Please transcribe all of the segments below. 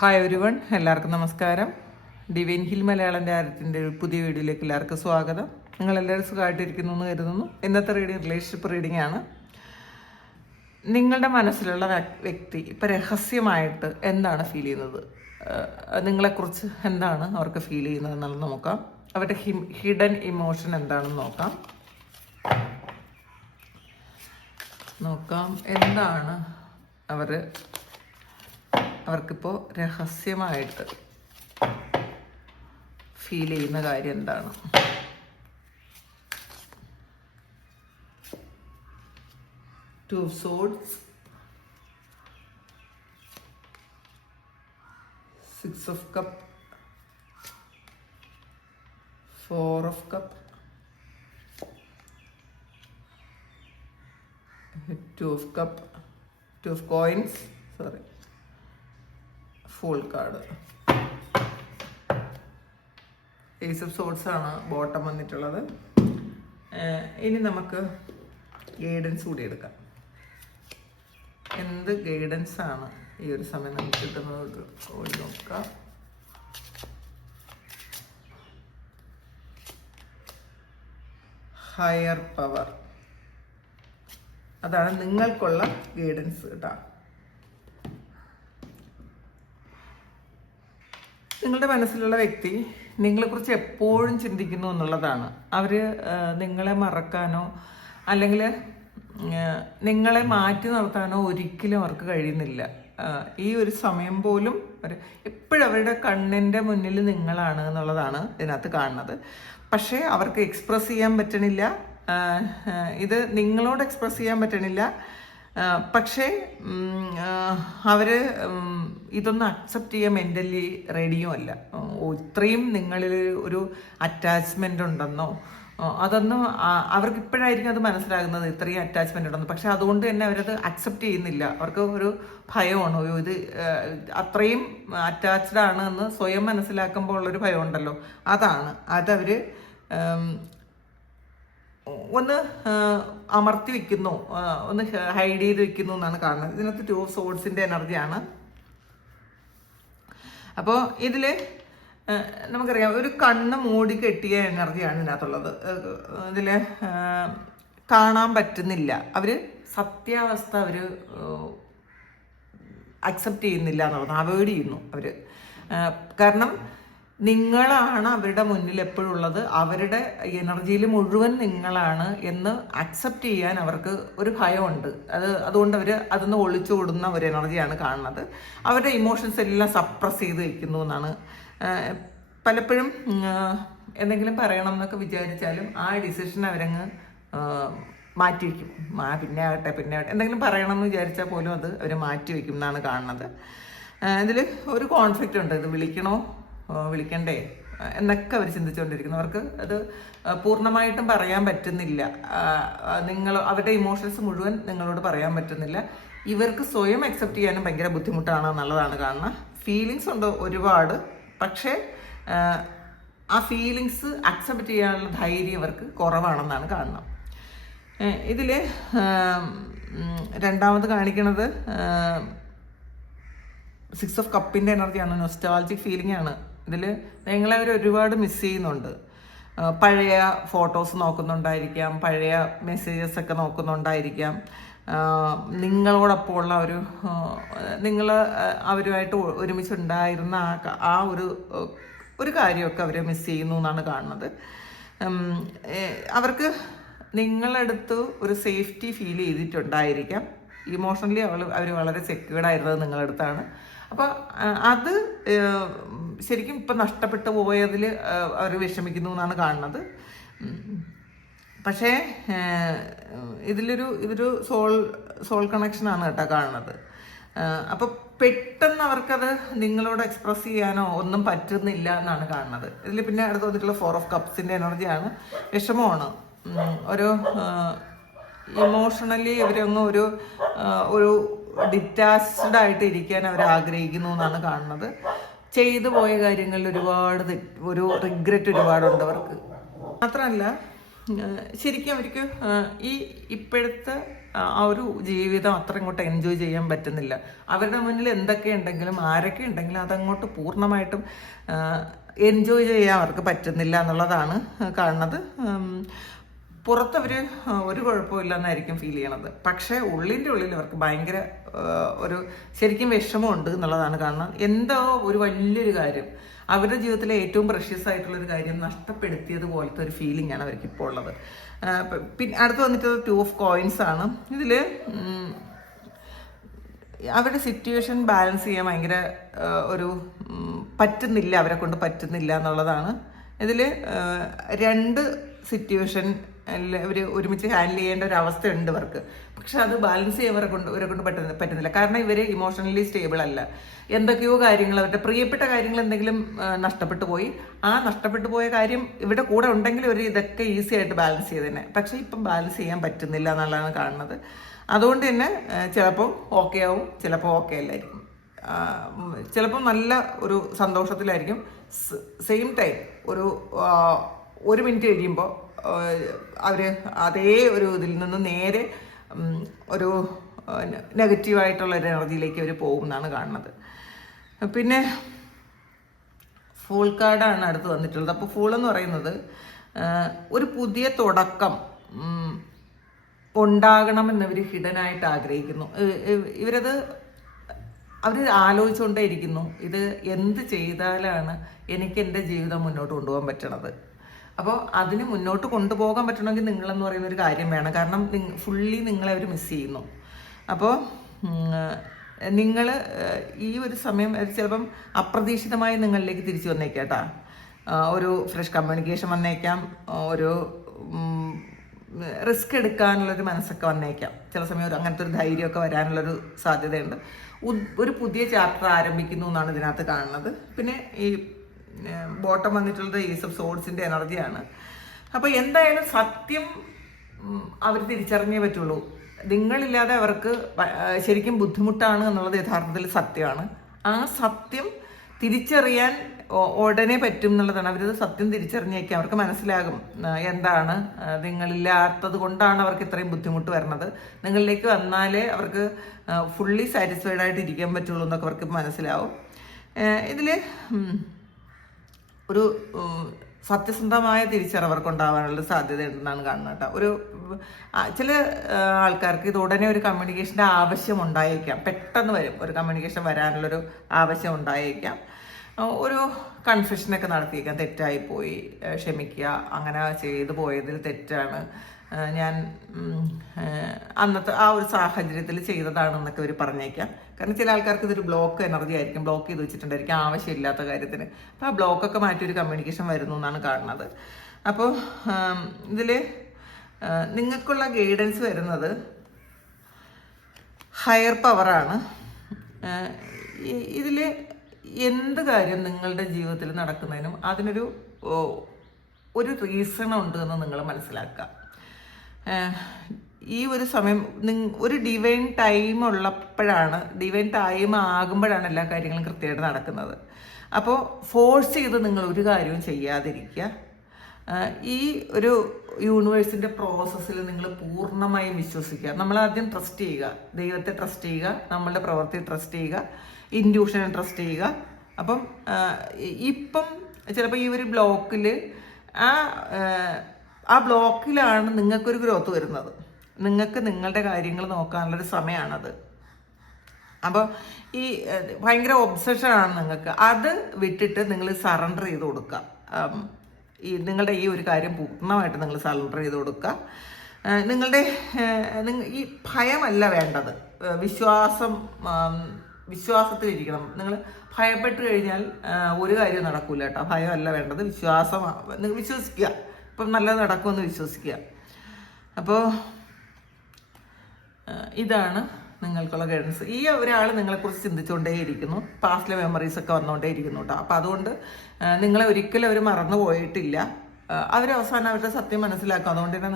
Hi everyone, എല്ലാവർക്കും നമസ്കാരം. Divine hill Malayalam രാജ്യത്തിൻ്റെ ഒരു പുതിയ വീഡിയോയിലേക്ക് എല്ലാവർക്കും സ്വാഗതം. നിങ്ങളെല്ലാവരും സുഖമായിട്ടിരിക്കുന്നു എന്ന് കരുതുന്നു. ഇന്നത്തെ റീഡിങ് റിലേഷൻഷിപ്പ് റീഡിംഗ് ആണ്. നിങ്ങളുടെ മനസ്സിലുള്ള വ്യക്തി ഇപ്പം രഹസ്യമായിട്ട് എന്താണ് ഫീൽ ചെയ്യുന്നത്, നിങ്ങളെക്കുറിച്ച് എന്താണ് അവർക്ക് ഫീൽ ചെയ്യുന്നത് എന്നുള്ളത് നോക്കാം. അവരുടെ ഹിഡൻ ഇമോഷൻ എന്താണെന്ന് നോക്കാം. എന്താണ് അവർക്കിപ്പോൾ രഹസ്യമായിട്ട് ഫീൽ ചെയ്യുന്ന കാര്യം എന്താണ്? Two of Swords, Six of Cup, Four of Cup, Two of Cup, Two of Coins, Fool card. Ace of Swords ആണ് ബോട്ടം വന്നിട്ടുള്ളത്. ഇനി നമുക്ക് ഗൈഡൻസ് കൂടി എടുക്കാം. എന്ത് ഗൈഡൻസ് ആണ് ഈ ഒരു സമയം നമുക്ക് കിട്ടുന്നത് നോക്കാം. ഹയർ പവർ, അതാണ് നിങ്ങൾക്കുള്ള ഗൈഡൻസ് കേട്ടോ. നിങ്ങളുടെ മനസ്സിലുള്ള വ്യക്തി നിങ്ങളെക്കുറിച്ച് എപ്പോഴും ചിന്തിക്കുന്നു എന്നുള്ളതാണ്. അവർ നിങ്ങളെ മറക്കാനോ അല്ലെങ്കിൽ നിങ്ങളെ മാറ്റി നിർത്താനോ ഒരിക്കലും അവർക്ക് കഴിയുന്നില്ല. ഈ ഒരു സമയം പോലും എപ്പോഴും അവരുടെ കണ്ണിൻ്റെ മുന്നിൽ നിങ്ങളാണ് എന്നുള്ളതാണ് ഇതിനകത്ത് കാണുന്നത്. പക്ഷേ അവർക്ക് എക്സ്പ്രസ് ചെയ്യാൻ പറ്റണില്ല, ഇത് നിങ്ങളോട് എക്സ്പ്രസ് ചെയ്യാൻ പറ്റണില്ല. പക്ഷേ അവർ ഇതൊന്നും അക്സെപ്റ്റ് ചെയ്യാൻ മെൻ്റലി റെഡിയും അല്ല. ഇത്രയും നിങ്ങളിൽ ഒരു അറ്റാച്ച്മെൻ്റ് ഉണ്ടെന്നോ അതൊന്നും അവർക്ക് ഇപ്പോഴായിരിക്കും അത് മനസ്സിലാകുന്നത്, ഇത്രയും അറ്റാച്ച്മെൻ്റ് ഉണ്ടെന്ന്. പക്ഷെ അതുകൊണ്ട് തന്നെ അവരത് അക്സെപ്റ്റ് ചെയ്യുന്നില്ല. അവർക്ക് ഒരു ഭയമാണ്, ഇത് അത്രയും അറ്റാച്ച്ഡ് ആണ് എന്ന് സ്വയം മനസ്സിലാക്കുമ്പോൾ ഉള്ളൊരു ഭയം ഉണ്ടല്ലോ, അതവർ ഒന്ന് അമർത്തി വെക്കുന്നു, ഒന്ന് ഹൈഡ് ചെയ്ത് വെക്കുന്നു എന്നാണ് കാണുന്നത്. ഇതിനകത്ത് ടു ഓഫ് സോഡ്സിൻ്റെ എനർജിയാണ്. അപ്പോൾ ഇതിൽ നമുക്കറിയാം ഒരു കണ്ണ് മൂടി കെട്ടിയ എനർജിയാണ് ഇതിനകത്തുള്ളത്. ഇതിൽ കാണാൻ പറ്റുന്നില്ല, അവർ സത്യാവസ്ഥ അവർ അക്സെപ്റ്റ് ചെയ്യുന്നില്ല എന്നുള്ളത്, അവോയ്ഡ് ചെയ്യുന്നു അവർ. കാരണം നിങ്ങളാണ് അവരുടെ മുന്നിൽ എപ്പോഴും ഉള്ളത്, അവരുടെ എനർജിയിൽ മുഴുവൻ നിങ്ങളാണ് എന്ന് അക്സെപ്റ്റ് ചെയ്യാൻ അവർക്ക് ഒരു ഭയമുണ്ട്. അതുകൊണ്ട് അവർ അതൊന്ന് ഒളിച്ചോടുന്ന ഒരു എനർജിയാണ് കാണുന്നത്. അവരുടെ ഇമോഷൻസ് എല്ലാം സപ്രസ് ചെയ്ത് വയ്ക്കുന്നു എന്നാണ്. പലപ്പോഴും എന്തെങ്കിലും പറയണം എന്നൊക്കെ വിചാരിച്ചാലും ആ ഡിസിഷൻ അവരങ്ങ് മാറ്റിവെക്കും. പിന്നെ ആകട്ടെ എന്തെങ്കിലും പറയണം എന്ന് വിചാരിച്ചാൽ പോലും അത് അവർ മാറ്റി വയ്ക്കും എന്നാണ് കാണുന്നത്. ഇതിൽ ഒരു കോൺഫ്ലിക്റ്റ് ഉണ്ട്, ഇത് വിളിക്കണ്ടേ എന്നൊക്കെ അവർ ചിന്തിച്ചുകൊണ്ടിരിക്കുന്നു. അവർക്ക് അത് പൂർണ്ണമായിട്ടും പറയാൻ പറ്റുന്നില്ല. അവരുടെ ഇമോഷൻസ് മുഴുവൻ നിങ്ങളോട് പറയാൻ പറ്റുന്നില്ല. ഇവർക്ക് സ്വയം അക്സെപ്റ്റ് ചെയ്യാനും ഭയങ്കര ബുദ്ധിമുട്ടാണ് എന്നുള്ളതാണ് കാണുന്നത്. ഫീലിങ്സ് ഉണ്ട് ഒരുപാട്, പക്ഷേ ആ ഫീലിങ്സ് അക്സെപ്റ്റ് ചെയ്യാനുള്ള ധൈര്യം അവർക്ക് കുറവാണെന്നാണ് കാണുന്നത്. ഇതിൽ രണ്ടാമത് കാണിക്കുന്നത് സിക്സ് ഓഫ് കപ്പിൻ്റെ എനർജിയാണ്. നൊസ്റ്റാൾജിക് ഫീലിംഗ് ആണ്. ഇതിൽ നിങ്ങളെ അവർ ഒരുപാട് മിസ് ചെയ്യുന്നുണ്ട്. പഴയ ഫോട്ടോസ് നോക്കുന്നുണ്ടായിരിക്കാം, പഴയ മെസ്സേജസ് ഒക്കെ നോക്കുന്നുണ്ടായിരിക്കാം. നിങ്ങളോടൊപ്പം ഉള്ള നിങ്ങൾ അവരുമായിട്ട് ഒരുമിച്ചുണ്ടായിരുന്ന ആ ഒരു കാര്യമൊക്കെ അവർ മിസ് ചെയ്യുന്നു എന്നാണ് കാണുന്നത്. അവർക്ക് നിങ്ങളടുത്ത് ഒരു സേഫ്റ്റി ഫീൽ ചെയ്തിട്ടുണ്ടായിരിക്കാം. ഇമോഷണലി അവർ വളരെ സെക്യൂർഡ് ആയിരുന്നത് നിങ്ങളടുത്താണ്. അപ്പോൾ അത് ശരിക്കും ഇപ്പം നഷ്ടപ്പെട്ടു പോയതിൽ അവർ വിഷമിക്കുന്നു എന്നാണ് കാണുന്നത്. പക്ഷേ ഇതൊരു സോൾ കണക്ഷനാണ് കേട്ടോ കാണുന്നത്. അപ്പോൾ പെട്ടെന്ന് അവർക്കത് നിങ്ങളോട് എക്സ്പ്രസ് ചെയ്യാനോ ഒന്നും പറ്റുന്നില്ല എന്നാണ് കാണുന്നത്. ഇതിൽ പിന്നെ അടുത്ത് വന്നിട്ടുള്ള ഫോർ ഓഫ് കപ്സിൻ്റെ എനർജിയാണ്. വിഷമമാണ്. ഒരു ഇമോഷണലി അവരങ്ങ് ഒരു ഡിറ്റാച്ച്ഡ് ആയിട്ട് ഇരിക്കാൻ അവർ ആഗ്രഹിക്കുന്നു എന്നാണ് കാണുന്നത്. ചെയ്തു പോയ കാര്യങ്ങളിൽ ഒരു റിഗ്രറ്റ് ഒരുപാടുണ്ട് അവർക്ക്. മാത്രമല്ല ശരിക്കും അവർക്ക് ഈ ഇപ്പോഴത്തെ ആ ഒരു ജീവിതം അത്ര ഇങ്ങോട്ട് എൻജോയ് ചെയ്യാൻ പറ്റുന്നില്ല. അവരുടെ മുന്നിൽ എന്തൊക്കെ ഉണ്ടെങ്കിലും ആരൊക്കെ ഉണ്ടെങ്കിലും അതങ്ങോട്ട് പൂർണ്ണമായിട്ടും എൻജോയ് ചെയ്യാൻ അവർക്ക് പറ്റുന്നില്ല എന്നുള്ളതാണ് കാണുന്നത്. പുറത്തവർ ഒരു കുഴപ്പമില്ല എന്നായിരിക്കും ഫീൽ ചെയ്യണത്, പക്ഷേ ഉള്ളിൻ്റെ ഉള്ളിൽ അവർക്ക് ഭയങ്കര ഒരു ശരിക്കും വിഷമമുണ്ട് എന്നുള്ളതാണ് കാണുന്നത്. എന്തോ ഒരു വലിയൊരു കാര്യം, അവരുടെ ജീവിതത്തിലെ ഏറ്റവും പ്രഷ്യസ് ആയിട്ടുള്ളൊരു കാര്യം നഷ്ടപ്പെടുത്തിയത് പോലത്തെ ഒരു ഫീലിംഗ് ആണ് അവർക്ക് ഇപ്പോൾ ഉള്ളത്. പിന്നെ അടുത്ത് വന്നിട്ട് 2 ഓഫ് കോയിൻസ് ആണ്. ഇതിൽ അവരുടെ സിറ്റുവേഷൻ ബാലൻസ് ചെയ്യാൻ ഭയങ്കര ഒരു പറ്റുന്നില്ല, അവരെ കൊണ്ട് പറ്റുന്നില്ല എന്നുള്ളതാണ്. ഇതിൽ 2 സിറ്റുവേഷൻ ഇവർ ഒരുമിച്ച് ഹാൻഡിൽ ചെയ്യേണ്ട ഒരു അവസ്ഥ ഉണ്ട് ഇവർക്ക്. പക്ഷെ അത് ബാലൻസ് ചെയ്യാൻ ഇവരെ കൊണ്ട് പറ്റുന്നില്ല. കാരണം ഇവർ ഇമോഷണലി സ്റ്റേബിൾ അല്ല. എന്തൊക്കെയോ കാര്യങ്ങൾ, അവരുടെ പ്രിയപ്പെട്ട കാര്യങ്ങൾ എന്തെങ്കിലും നഷ്ടപ്പെട്ടു പോയി. ആ നഷ്ടപ്പെട്ടു പോയ കാര്യം ഇവിടെ കൂടെ ഉണ്ടെങ്കിൽ ഇവർ ഇതൊക്കെ ഈസി ആയിട്ട് ബാലൻസ് ചെയ്തേനെ. പക്ഷേ ഇപ്പം ബാലൻസ് ചെയ്യാൻ പറ്റുന്നില്ല എന്നുള്ളതാണ് കാണുന്നത്. അതുകൊണ്ട് തന്നെ ചിലപ്പോൾ ഓക്കെ ആവും, ചിലപ്പോൾ ഓക്കെ അല്ലായിരിക്കും. ചിലപ്പോൾ നല്ല ഒരു സന്തോഷത്തിലായിരിക്കും. സെയിം ടൈം ഒരു 1 മിനിറ്റ് കഴിയുമ്പോൾ അവർ അതേ ഒരു ഇതിൽ നിന്ന് നേരെ ഒരു നെഗറ്റീവായിട്ടുള്ള ഒരു എനർജിയിലേക്ക് അവർ പോകും എന്നാണ് കാണുന്നത്. പിന്നെ ഫൂൾ കാർഡാണ് അടുത്ത് വന്നിട്ടുള്ളത്. അപ്പോൾ ഫൂൾ എന്ന് പറയുന്നത് ഒരു പുതിയ തുടക്കം ഉണ്ടാകണമെന്നവർ ഹിഡനായിട്ട് ആഗ്രഹിക്കുന്നു. അവർ ആലോചിച്ചുകൊണ്ടേ ഇരിക്കുന്നു, ഇത് എന്ത് ചെയ്താലാണ് എനിക്ക് എൻ്റെ ജീവിതം മുന്നോട്ട് കൊണ്ടുപോകാൻ പറ്റണത്. അപ്പോൾ അതിന് മുന്നോട്ട് കൊണ്ടുപോകാൻ പറ്റണമെങ്കിൽ നിങ്ങളെന്ന് പറയുന്ന ഒരു കാര്യം വേണം. കാരണം ഫുള്ളി നിങ്ങളെ അവർ മിസ് ചെയ്യുന്നു. അപ്പോൾ നിങ്ങൾ ഈ ഒരു സമയം ചിലപ്പം അപ്രതീക്ഷിതമായി നിങ്ങളിലേക്ക് തിരിച്ചു വന്നേക്കാം കേട്ടോ. ഒരു ഫ്രഷ് കമ്മ്യൂണിക്കേഷൻ വന്നേക്കാം, ഒരു റിസ്ക് എടുക്കാനുള്ളൊരു മനസ്സൊക്കെ വന്നേക്കാം. ചില സമയം അങ്ങനത്തെ ഒരു ധൈര്യമൊക്കെ വരാനുള്ളൊരു സാധ്യതയുണ്ട്. ഒരു പുതിയ ചാപ്റ്റർ ആരംഭിക്കുന്നു എന്നാണ് ഇതിനകത്ത് കാണുന്നത്. പിന്നെ ഈ ബോട്ടം വന്നിട്ടുള്ളത് ഏസ് ഓഫ് സോഡ്സിൻ്റെ എനർജിയാണ്. അപ്പോൾ എന്തായാലും സത്യം അവർ തിരിച്ചറിഞ്ഞേ പറ്റുള്ളൂ. നിങ്ങളില്ലാതെ അവർക്ക് ശരിക്കും ബുദ്ധിമുട്ടാണ് എന്നുള്ളത് യഥാർത്ഥത്തിൽ സത്യമാണ്. ആ സത്യം തിരിച്ചറിയാൻ ഉടനെ പറ്റും എന്നുള്ളതാണ്. അവരത് സത്യം തിരിച്ചറിഞ്ഞേക്കാം, അവർക്ക് മനസ്സിലാകും എന്താണ് നിങ്ങളില്ലാത്തത് കൊണ്ടാണ് അവർക്ക് ഇത്രയും ബുദ്ധിമുട്ട് വരുന്നത്. നിങ്ങളിലേക്ക് വന്നാലേ അവർക്ക് ഫുള്ളി സാറ്റിസ്ഫൈഡ് ആയിട്ട് ഇരിക്കാൻ പറ്റുള്ളൂ എന്നൊക്കെ അവർക്ക് മനസ്സിലാവും. ഇതിൽ ഒരു സത്യസന്ധമായ തിരിച്ചറിവർക്ക് ഉണ്ടാവാനുള്ള സാധ്യത ഉണ്ടെന്നാണ് കാണുന്നത് കേട്ടോ. ഒരു ചില ആൾക്കാർക്ക് ഇത് ഉടനെ ഒരു കമ്മ്യൂണിക്കേഷൻ്റെ ആവശ്യം ഉണ്ടായേക്കാം, പെട്ടെന്ന് വരും, ഒരു കമ്മ്യൂണിക്കേഷൻ വരാനുള്ളൊരു ആവശ്യം ഉണ്ടായേക്കാം. ഒരു കൺഫെഷനൊക്കെ നടത്തിയേക്കാം, തെറ്റായിപ്പോയി, ക്ഷമിക്കുക, അങ്ങനെ ചെയ്തു പോയതിൽ തെറ്റാണ്, ഞാൻ അന്നത്തെ ആ ഒരു സാഹചര്യത്തിൽ ചെയ്തതാണെന്നൊക്കെ അവർ പറഞ്ഞേക്കാം. കാരണം ചില ആൾക്കാർക്ക് ഇതൊരു ബ്ലോക്ക് എനർജി ആയിരിക്കും, ബ്ലോക്ക് ചെയ്ത് വെച്ചിട്ടുണ്ടായിരിക്കും ആവശ്യമില്ലാത്ത കാര്യത്തിന്. അപ്പോൾ ആ ബ്ലോക്കൊക്കെ മാറ്റി ഒരു കമ്മ്യൂണിക്കേഷൻ വരുന്നു എന്നാണ് കാണുന്നത്. അപ്പോൾ ഇതിൽ നിങ്ങൾക്കുള്ള ഗൈഡൻസ് വരുന്നത് ഹയർ പവറാണ്. ഇതിൽ എന്ത് കാര്യം നിങ്ങളുടെ ജീവിതത്തിൽ നടക്കുന്നതിനും അതിനൊരു റീസൺ ഉണ്ട് എന്ന് നിങ്ങൾ മനസ്സിലാക്കുക. ഈ ഒരു സമയം ഒരു ഡിവൈൻ ടൈം ഉള്ളപ്പോഴാണ്, ഡിവൈൻ ടൈം ആകുമ്പോഴാണ് എല്ലാ കാര്യങ്ങളും കൃത്യമായിട്ട് നടക്കുന്നത്. അപ്പോൾ ഫോഴ്സ് ചെയ്ത് നിങ്ങൾ ഒരു കാര്യവും ചെയ്യാതിരിക്കുക. ഈ ഒരു യൂണിവേഴ്സിൻ്റെ പ്രോസസ്സിൽ നിങ്ങൾ പൂർണ്ണമായും വിശ്വസിക്കുക. നമ്മളാദ്യം ട്രസ്റ്റ് ചെയ്യുക, ദൈവത്തെ ട്രസ്റ്റ് ചെയ്യുക, നമ്മളുടെ പ്രവൃത്തി ട്രസ്റ്റ് ചെയ്യുക, ഇൻറ്റ്യൂഷനെ ട്രസ്റ്റ് ചെയ്യുക. അപ്പം ഇപ്പം ചിലപ്പോൾ ഈ ഒരു ബ്ലോക്കിൽ ആ ബ്ലോക്കിലാണ് നിങ്ങൾക്കൊരു ഗ്രോത്ത് വരുന്നത്. നിങ്ങൾക്ക് നിങ്ങളുടെ കാര്യങ്ങൾ നോക്കാനുള്ളൊരു സമയമാണത്. അപ്പോൾ ഈ ഭയങ്കര ഒബ്സഷനാണ് നിങ്ങൾക്ക്, അത് വിട്ടിട്ട് നിങ്ങൾ സറണ്ടർ ചെയ്ത് കൊടുക്കുക. നിങ്ങളുടെ ഈ ഒരു കാര്യം പൂർണ്ണമായിട്ട് നിങ്ങൾ സറണ്ടർ ചെയ്ത് കൊടുക്കുക. ഈ ഭയമല്ല വേണ്ടത്, വിശ്വാസത്തിലിരിക്കണം. നിങ്ങൾ ഭയപ്പെട്ട് കഴിഞ്ഞാൽ ഒരു കാര്യം നടക്കൂല കേട്ടോ. ഭയമല്ല വേണ്ടത്, നിങ്ങൾ വിശ്വസിക്കുക. ഇപ്പം നല്ലത് നടക്കുമെന്ന് വിശ്വസിക്കുക. അപ്പോൾ ഇതാണ് നിങ്ങൾക്കുള്ള ഗൈഡൻസ്. ഈ ഒരാൾ നിങ്ങളെക്കുറിച്ച് ചിന്തിച്ചുകൊണ്ടേയിരിക്കുന്നു, പാസ്റ്റിലെ മെമ്മറീസൊക്കെ വന്നുകൊണ്ടേയിരിക്കുന്നു കേട്ടോ. അപ്പോൾ അതുകൊണ്ട് നിങ്ങളെ ഒരിക്കലും അവർ മറന്നു പോയിട്ടില്ല. അവരവസാനം അവരുടെ സത്യം മനസ്സിലാക്കും. അതുകൊണ്ട് തന്നെ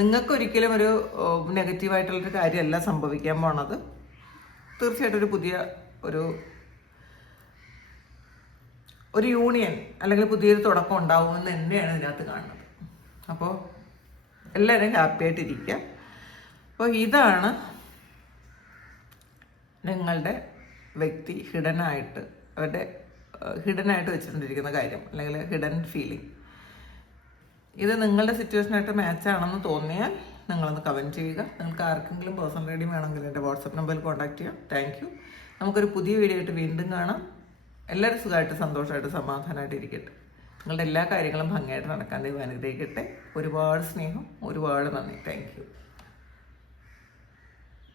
നിങ്ങൾക്കൊരിക്കലും ഒരു നെഗറ്റീവായിട്ടുള്ളൊരു കാര്യമല്ല സംഭവിക്കാൻ പോണത്. തീർച്ചയായിട്ടും ഒരു പുതിയ ഒരു യൂണിയൻ അല്ലെങ്കിൽ പുതിയൊരു തുടക്കം ഉണ്ടാവുമെന്ന് തന്നെയാണ് ഇതിനകത്ത് കാണുന്നത്. അപ്പോൾ എല്ലാവരും ഹാപ്പി ആയിട്ടിരിക്കുക. അപ്പോൾ ഇതാണ് നിങ്ങളുടെ വ്യക്തി ഹിഡനായിട്ട് വെച്ചിട്ടുണ്ടിരിക്കുന്ന കാര്യം, അല്ലെങ്കിൽ ഹിഡൻ ഫീലിംഗ്. ഇത് നിങ്ങളുടെ സിറ്റുവേഷനായിട്ട് മാച്ച് ആണെന്ന് തോന്നിയാൽ നിങ്ങളൊന്ന് കമൻറ്റ് ചെയ്യുക. നിങ്ങൾക്ക് ആർക്കെങ്കിലും പേഴ്സണൽ റീഡിംഗ് വേണമെങ്കിൽ എൻ്റെ വാട്സപ്പ് നമ്പറിൽ കോൺടാക്ട് ചെയ്യാം. Thank you. നമുക്കൊരു പുതിയ വീഡിയോ ആയിട്ട് വീണ്ടും കാണാം. എല്ലാവരും സുഖമായിട്ട് സന്തോഷമായിട്ട് സമാധാനമായിട്ട് ഇരിക്കട്ടെ. നിങ്ങളുടെ എല്ലാ കാര്യങ്ങളും ഭംഗിയായിട്ട് നടക്കാൻ ദൈവം അനുഗ്രഹിക്കട്ടെ. ഒരുപാട് സ്നേഹം, ഒരുപാട് നന്ദി. Thank you.